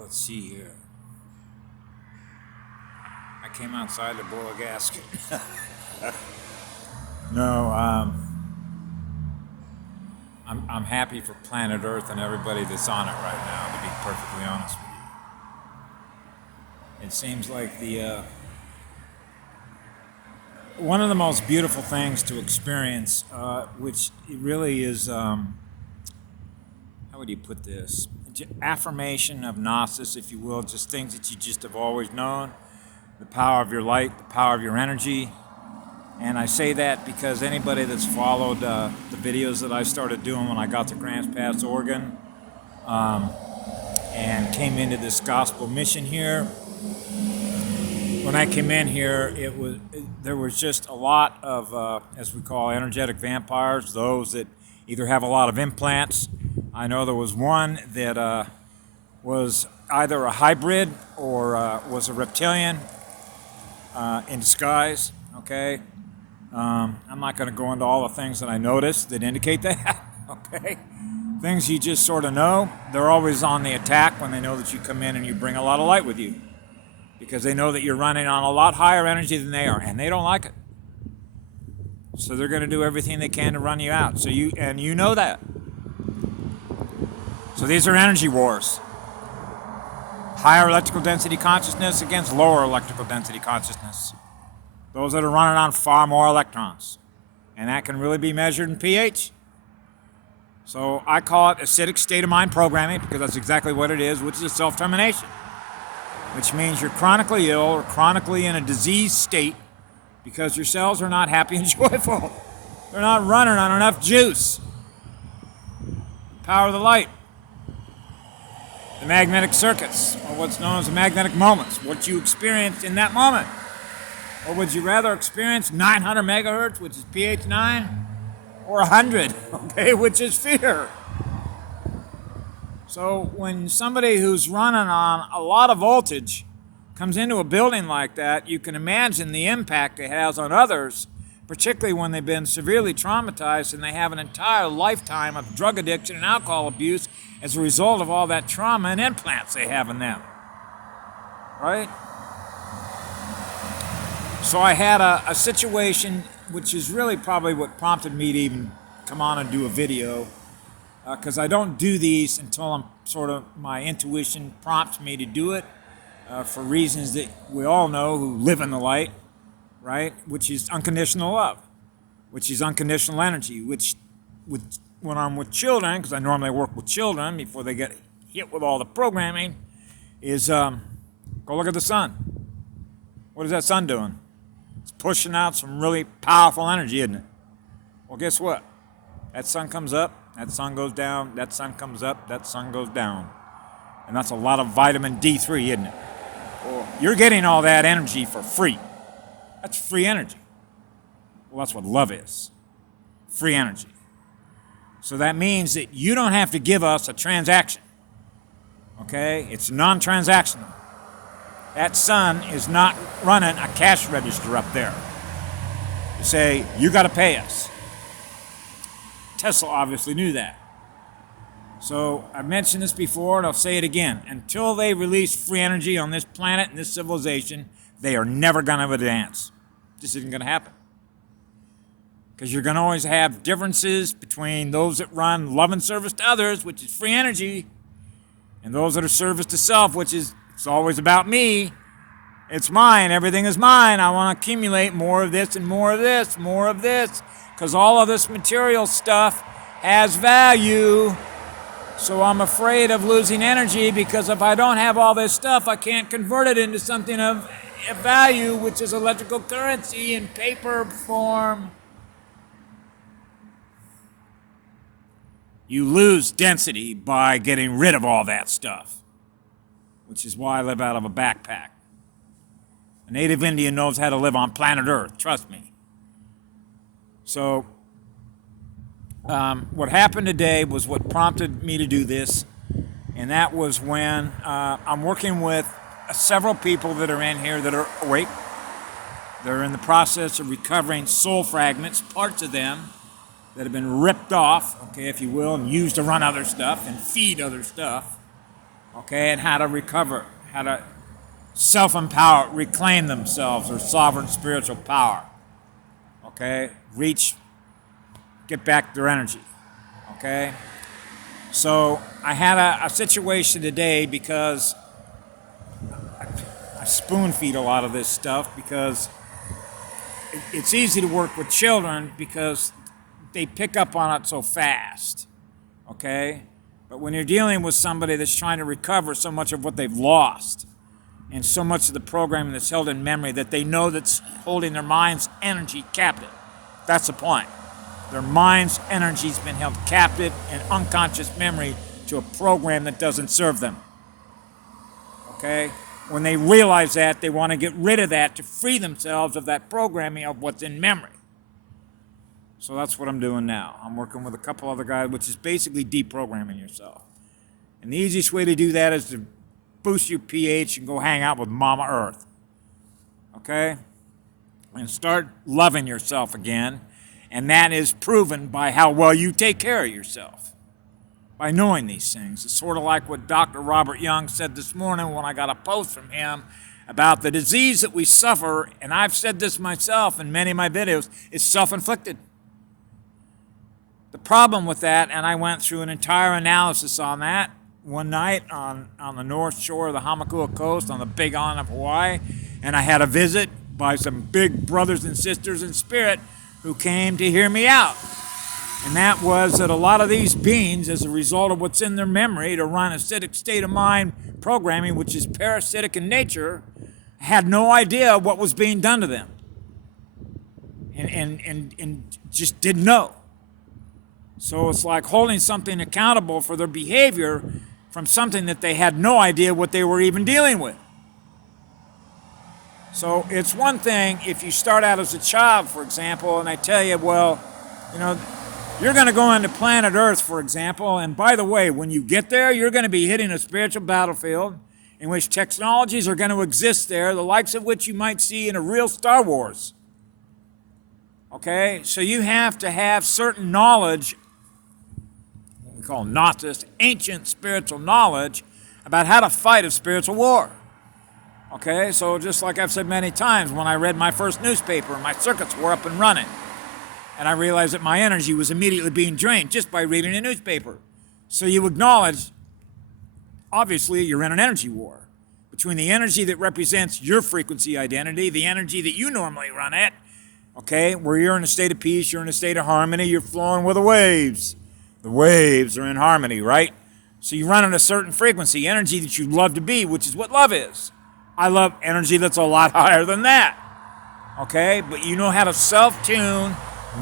Let's see here. I came outside to blow a gasket. No, I'm happy for planet Earth and everybody that's on it right now, to be perfectly honest with you. It seems like one of the most beautiful things to experience, which it really is, how would you put this? Affirmation of Gnosis, if you will, just things that you just have always known, the power of your light, the power of your energy. And I say that because anybody that's followed the videos that I started doing when I got to Grants Pass, Oregon, and came into this gospel mission here. When I came in here, there was just a lot of, as we call energetic vampires, those that either have a lot of implants. I know there was one that was either a hybrid or was a reptilian in disguise, okay? I'm not going to go into all the things that I noticed that indicate that, okay? Things you just sort of know. They're always on the attack when they know that you come in and you bring a lot of light with you, because they know that you're running on a lot higher energy than they are, and they don't like it. So they're going to do everything they can to run you out. So you know that. So these are energy wars. Higher electrical density consciousness against lower electrical density consciousness. Those that are running on far more electrons. And that can really be measured in pH. So I call it acidic state of mind programming, because that's exactly what it is, which is a self-termination. Which means you're chronically ill or chronically in a diseased state because your cells are not happy and joyful. They're not running on enough juice. Power of the light. The magnetic circuits, or what's known as the magnetic moments, what you experienced in that moment. Or would you rather experience 900 megahertz, which is pH 9, or 100, okay, which is fear? So when somebody who's running on a lot of voltage comes into a building like that, you can imagine the impact it has on others, particularly when they've been severely traumatized and they have an entire lifetime of drug addiction and alcohol abuse as a result of all that trauma and implants they have in them, right? So I had a situation, which is really probably what prompted me to even come on and do a video, because I don't do these until my intuition prompts me to do it, for reasons that we all know who live in the light, right? Which is unconditional love, which is unconditional energy, when I'm with children, because I normally work with children before they get hit with all the programming, is go look at the sun. What is that sun doing? It's pushing out some really powerful energy, isn't it? Well, guess what? That sun comes up, that sun goes down, that sun comes up, that sun goes down. And that's a lot of vitamin D3, isn't it? Well, you're getting all that energy for free. That's free energy. Well, that's what love is. Free energy. So that means that you don't have to give us a transaction. Okay? It's non-transactional. That sun is not running a cash register up there to say, you got to pay us. Tesla obviously knew that. So I've mentioned this before, and I'll say it again. Until they release free energy on this planet and this civilization, they are never going to advance. This isn't going to happen. Because you're going to always have differences between those that run love and service to others, which is free energy, and those that are service to self, which is, it's always about me. It's mine. Everything is mine. I want to accumulate more of this and more of this, more of this, because all of this material stuff has value. So I'm afraid of losing energy, because if I don't have all this stuff, I can't convert it into something of value, which is electrical currency in paper form. You lose density by getting rid of all that stuff, which is why I live out of a backpack. A native Indian knows how to live on planet Earth, trust me. So what happened today was what prompted me to do this, and that was when I'm working with several people that are in here that are awake. They're in the process of recovering soul fragments, parts of them that have been ripped off, okay, if you will, and used to run other stuff and feed other stuff. okay, and how to recover, how to self-empower, reclaim themselves, their sovereign spiritual power, okay, get back their energy, okay. So I had a situation today because I spoon feed a lot of this stuff because it's easy to work with children because they pick up on it so fast, okay? But when you're dealing with somebody that's trying to recover so much of what they've lost and so much of the programming that's held in memory that they know that's holding their mind's energy captive, that's the point. Their mind's energy's been held captive in unconscious memory to a program that doesn't serve them, okay? When they realize that, they want to get rid of that to free themselves of that programming of what's in memory. So that's what I'm doing now. I'm working with a couple other guys, which is basically deprogramming yourself. And the easiest way to do that is to boost your pH and go hang out with Mama Earth. Okay? And start loving yourself again. And that is proven by how well you take care of yourself. By knowing these things. It's sort of like what Dr. Robert Young said this morning when I got a post from him about the disease that we suffer, and I've said this myself in many of my videos, is self-inflicted. The problem with that, and I went through an entire analysis on that one night on the north shore of the Hamakua Coast on the Big Island of Hawaii, and I had a visit by some big brothers and sisters in spirit who came to hear me out. And that was that a lot of these beings, as a result of what's in their memory to run acidic state of mind programming, which is parasitic in nature, had no idea what was being done to them. And just didn't know. So it's like holding something accountable for their behavior from something that they had no idea what they were even dealing with. So it's one thing if you start out as a child, for example, and I tell you, well, you know, you're going to go into planet Earth, for example, and by the way, when you get there, you're going to be hitting a spiritual battlefield in which technologies are going to exist there, the likes of which you might see in a real Star Wars. Okay? So you have to have certain knowledge, what we call Gnosis, ancient spiritual knowledge, about how to fight a spiritual war. Okay? So just like I've said many times, when I read my first newspaper, my circuits were up and running. And I realized that my energy was immediately being drained just by reading a newspaper. So you acknowledge, obviously, you're in an energy war between the energy that represents your frequency identity, the energy that you normally run at, okay, where you're in a state of peace, you're in a state of harmony, you're flowing with the waves. The waves are in harmony, right? So you run at a certain frequency, energy that you love to be, which is what love is. I love energy that's a lot higher than that, okay? But you know how to self-tune,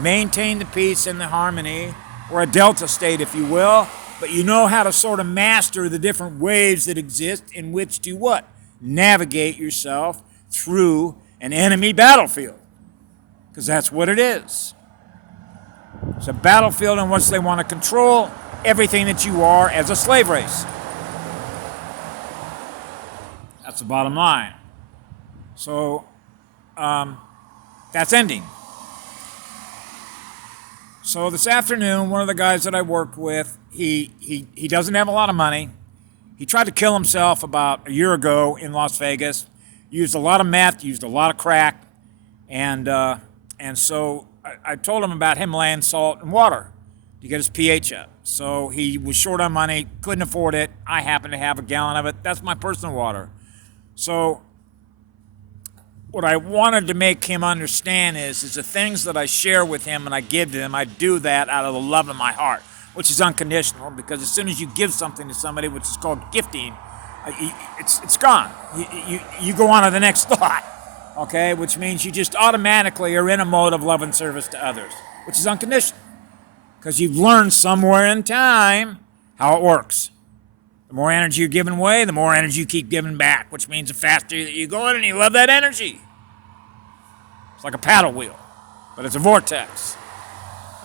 maintain the peace and the harmony, or a delta state, if you will, but you know how to sort of master the different waves that exist in which to what? Navigate yourself through an enemy battlefield, because that's what it is. It's a battlefield in which they want to control everything that you are as a slave race. That's the bottom line. So that's ending. So this afternoon, one of the guys that I worked with, he doesn't have a lot of money. He tried to kill himself about a year ago in Las Vegas. Used a lot of meth, used a lot of crack, and so I told him about Himalayan salt and water to get his pH up. So he was short on money, couldn't afford it. I happen to have a gallon of it. That's my personal water. So what I wanted to make him understand is the things that I share with him and I give to him, I do that out of the love in my heart, which is unconditional, because as soon as you give something to somebody, which is called gifting, it's gone. You go on to the next thought, okay, which means you just automatically are in a mode of love and service to others, which is unconditional, because you've learned somewhere in time how it works. The more energy you're giving away, the more energy you keep giving back, which means the faster that you go in and you love that energy. It's like a paddle wheel, but it's a vortex.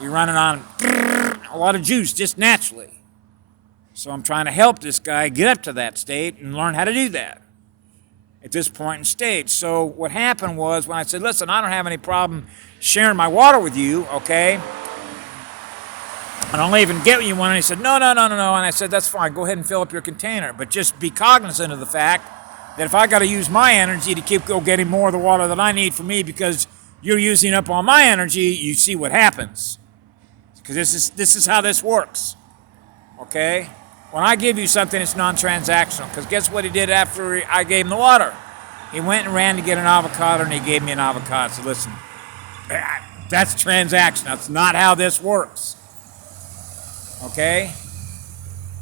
You're running on a lot of juice just naturally. So I'm trying to help this guy get up to that state and learn how to do that at this point in stage. So what happened was when I said, listen, I don't have any problem sharing my water with you, okay? I'll even get you one. And he said, no. And I said, that's fine. Go ahead and fill up your container. But just be cognizant of the fact that if I got to use my energy to keep getting more of the water that I need for me because you're using up all my energy, you see what happens. Because this is how this works. Okay? When I give you something, it's non-transactional. Because guess what he did after I gave him the water? He went and ran to get an avocado, and he gave me an avocado. So listen, that's transactional. That's not how this works. Okay?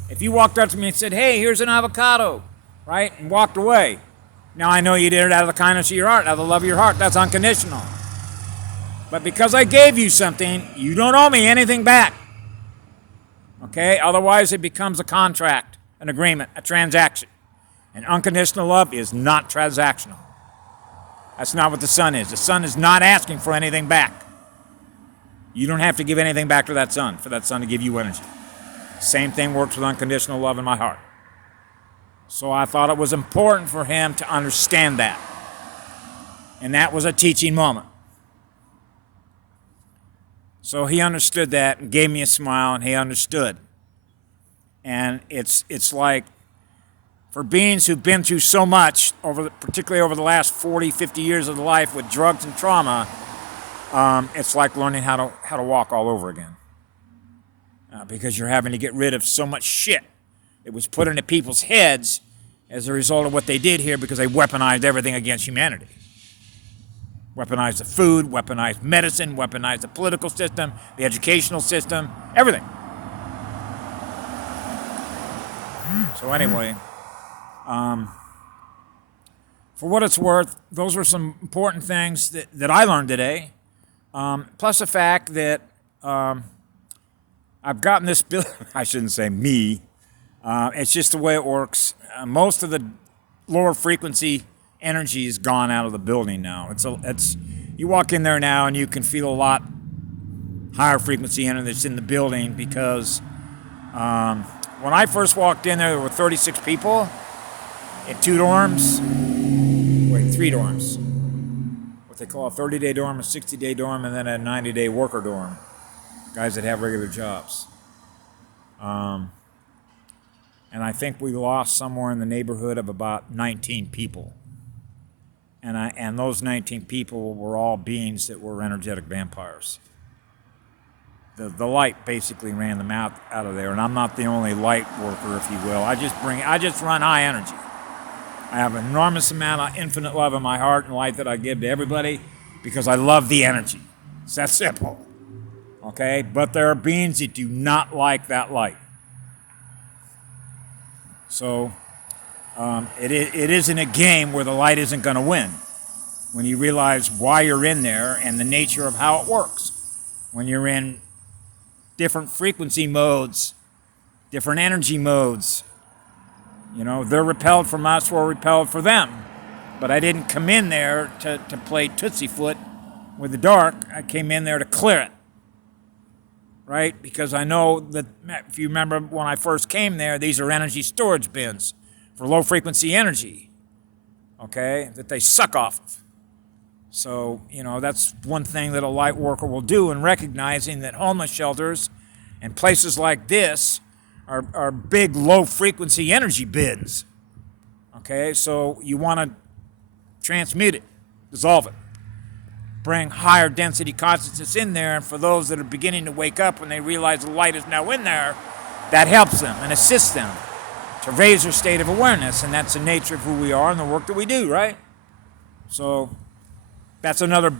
If you walked up to me and said, hey, here's an avocado, right, and walked away, now I know you did it out of the kindness of your heart, out of the love of your heart. That's unconditional. But because I gave you something, you don't owe me anything back. Okay? Otherwise, it becomes a contract, an agreement, a transaction. And unconditional love is not transactional. That's not what the sun is. The sun is not asking for anything back. You don't have to give anything back to that sun for that sun to give you energy. Same thing works with unconditional love in my heart. So I thought it was important for him to understand that. And that was a teaching moment. So he understood that and gave me a smile, and he understood. And it's like, for beings who've been through so much, particularly over the last 40, 50 years of life with drugs and trauma, it's like learning how to walk all over again. Because you're having to get rid of so much shit that was put into people's heads as a result of what they did here because they weaponized everything against humanity. Weaponized the food, weaponized medicine, weaponized the political system, the educational system, everything. So anyway, for what it's worth, those were some important things that I learned today. Plus the fact that I've gotten this bill. I shouldn't say me. It's just the way it works. Most of the lower frequency energy is gone out of the building now. It's you walk in there now and you can feel a lot higher frequency energy that's in the building because when I first walked in there were 36 people in 2 dorms. Wait, 3 dorms. What they call a 30-day dorm, a 60-day dorm, and then a 90-day worker dorm. Guys that have regular jobs. And I think we lost somewhere in the neighborhood of about 19 people. And those 19 people were all beings that were energetic vampires. The light basically ran them out of there, and I'm not the only light worker, if you will. I just run high energy. I have an enormous amount of infinite love in my heart and light that I give to everybody because I love the energy. It's that simple. Okay? But there are beings that do not like that light. So it isn't a game where the light isn't going to win. When you realize why you're in there and the nature of how it works. When you're in different frequency modes, different energy modes. You know, they're repelled from us, we're repelled for them. But I didn't come in there to play Tootsie Foot with the dark. I came in there to clear it. Right? Because I know that, if you remember when I first came there, these are energy storage bins for low frequency energy, okay, that they suck off of. So, you know, that's one thing that a light worker will do in recognizing that homeless shelters and places like this are big low frequency energy bins, okay? So you want to transmute it, dissolve it. Bring higher density consciousness in there, and for those that are beginning to wake up when they realize the light is now in there, that helps them and assists them to raise their state of awareness, and that's the nature of who we are and the work that we do, right? So that's another